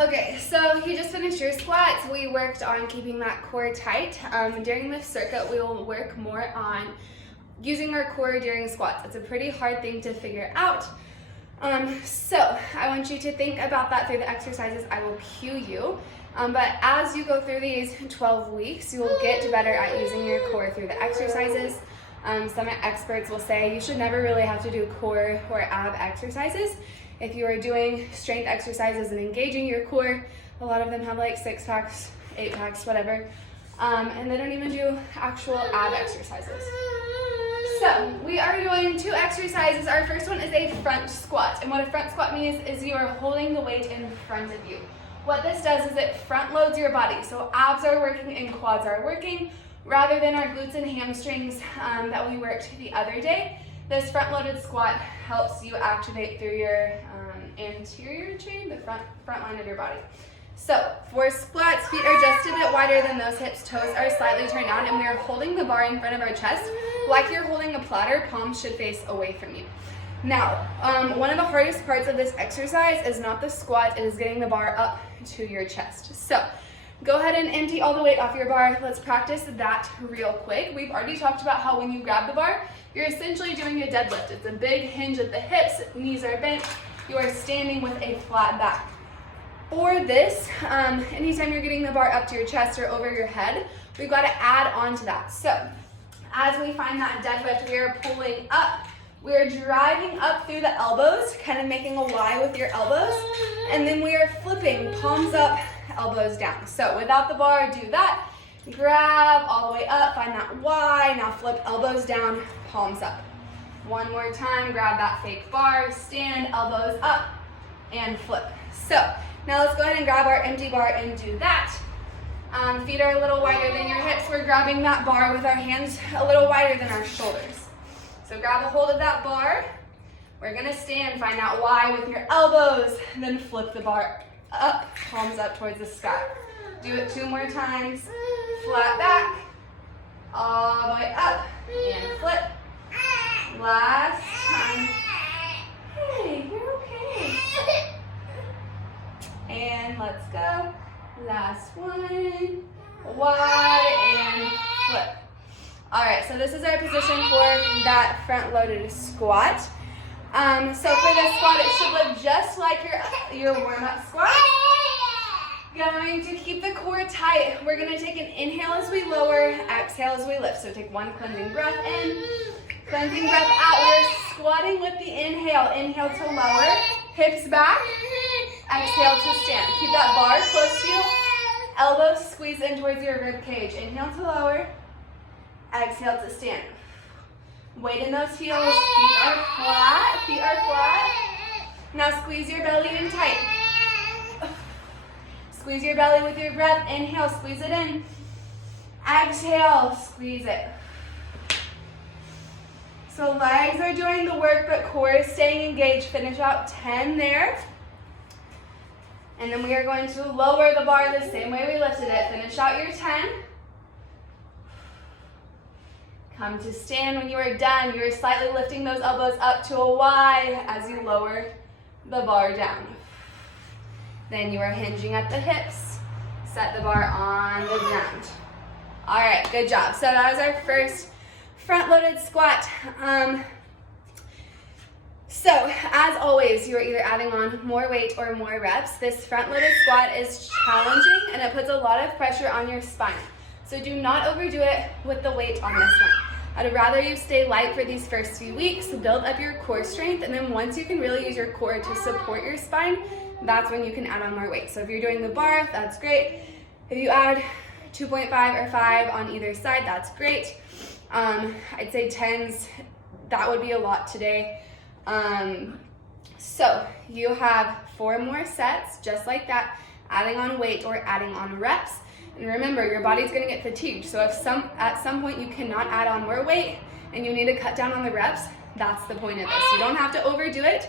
Okay, so you just finished your squats. We worked on keeping that core tight. During this circuit, we will work more on using our core during squats. It's a pretty hard thing to figure out. So I want you to think about that through the exercises I will cue you. But as you go through these 12 weeks, you will get better at using your core through the exercises. Some experts will say you should never really have to do core or ab exercises. If you are doing strength exercises and engaging your core, a lot of them have like 6-packs, 8-packs, whatever, and they don't even do actual ab exercises. So we are doing 2 exercises. Our first one is a front squat, and what a front squat means is you are holding the weight in front of you. What this does is it front loads your body, so abs are working and quads are working, rather than our glutes and hamstrings that we worked the other day. This front-loaded squat helps you activate through your anterior chain, the front line of your body. So for squats, feet are just a bit wider than those hips, toes are slightly turned down, and we are holding the bar in front of our chest like you're holding a platter. Palms should face away from you. Now, one of the hardest parts of this exercise is not the squat, it is getting the bar up to your chest. So go ahead and empty all the weight off your bar. Let's practice that real quick. We've already talked about how when you grab the bar, you're essentially doing a deadlift. It's a big hinge at the hips, knees are bent, you are standing with a flat back. For this, anytime you're getting the bar up to your chest or over your head, we've got to add on to that. So as we find that deadlift, we are pulling up. We are driving up through the elbows, kind of making a Y with your elbows, and then we are flipping, palms up, elbows down. So without the bar, do that. Grab all the way up, find that Y, now flip elbows down, palms up. One more time, grab that fake bar, stand, elbows up, and flip. So now let's go ahead and grab our empty bar and do that. Feet are a little wider than your hips. We're grabbing that bar with our hands a little wider than our shoulders. So grab a hold of that bar. We're gonna stand, find that Y with your elbows, and then flip the bar up, palms up towards the sky. Do it 2 more times. Flat back, all the way up, and flip. Last time. Hey, you're okay. And let's go. Last one. Y and flip. All right, so this is our position for that front-loaded squat. So for this squat, it should look just like your warm-up squat. Going to keep the core tight. We're gonna take an inhale as we lower, exhale as we lift. So take 1 cleansing breath in, cleansing breath out. We're squatting with the inhale. Inhale to lower, hips back, exhale to stand. Keep that bar close to you. Elbows squeeze in towards your rib cage. Inhale to lower, exhale to stand. Weight in those heels, feet are flat. Now squeeze your belly in tight. Squeeze your belly with your breath. Inhale, squeeze it in. Exhale, squeeze it. So legs are doing the work, but core is staying engaged. Finish out 10 there. And then we are going to lower the bar the same way we lifted it. Finish out your 10. Come to stand when you are done. You are slightly lifting those elbows up to a Y as you lower the bar down. Then you are hinging at the hips. Set the bar on the ground. All right, good job. So that was our first front-loaded squat. So as always, you are either adding on more weight or more reps. This front-loaded squat is challenging and it puts a lot of pressure on your spine. So do not overdo it with the weight on this one. I'd rather you stay light for these first few weeks, build up your core strength, and then once you can really use your core to support your spine, that's when you can add on more weight. So if you're doing the bar, that's great. If you add 2.5 or 5 on either side, that's great. I'd say 10s, that would be a lot today. So you have 4 more sets, just like that, adding on weight or adding on reps. And remember, your body's gonna get fatigued. So if at some point you cannot add on more weight and you need to cut down on the reps, that's the point of this. You don't have to overdo it.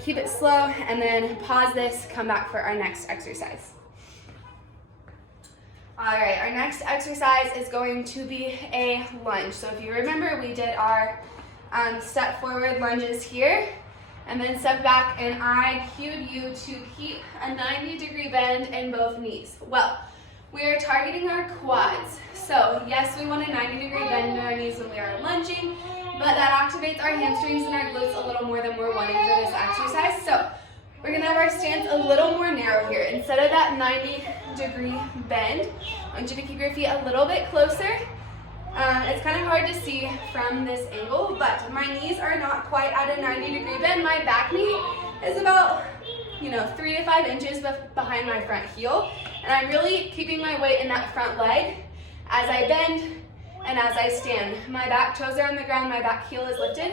Keep it slow and then pause this, come back for our next exercise. All right, our next exercise is going to be a lunge. So if you remember, we did our step forward lunges here. and then step back, and I cued you to keep a 90-degree bend in both knees. Well, we are targeting our quads. So yes, we want a 90-degree bend in our knees when we are lunging, but that activates our hamstrings and our glutes a little more than we're wanting for this exercise. So we're gonna have our stance a little more narrow here. Instead of that 90-degree bend, I want you to keep your feet a little bit closer. It's kind of hard to see from this angle, but my knees are not quite at a 90-degree bend. My back knee is about 3 to 5 inches behind my front heel, and I'm really keeping my weight in that front leg as I bend and as I stand. My back toes are on the ground, my back heel is lifted,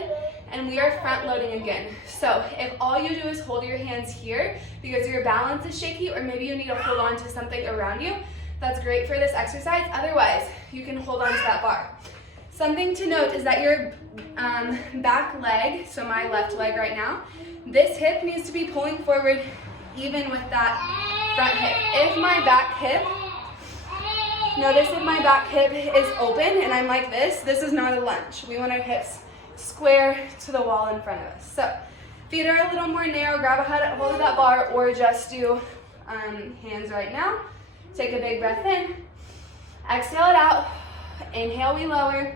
and we are front loading again. So if all you do is hold your hands here because your balance is shaky, or maybe you need to hold on to something around you, that's great for this exercise. Otherwise, you can hold on to that bar. Something to note is that your back leg, so my left leg right now, this hip needs to be pulling forward even with that front hip. If my back hip, notice if my back hip is open and I'm like this is not a lunge. We want our hips square to the wall in front of us. So feet are a little more narrow, grab a hold of that bar, or just do hands right now. Take a big breath in, exhale it out, inhale, we lower.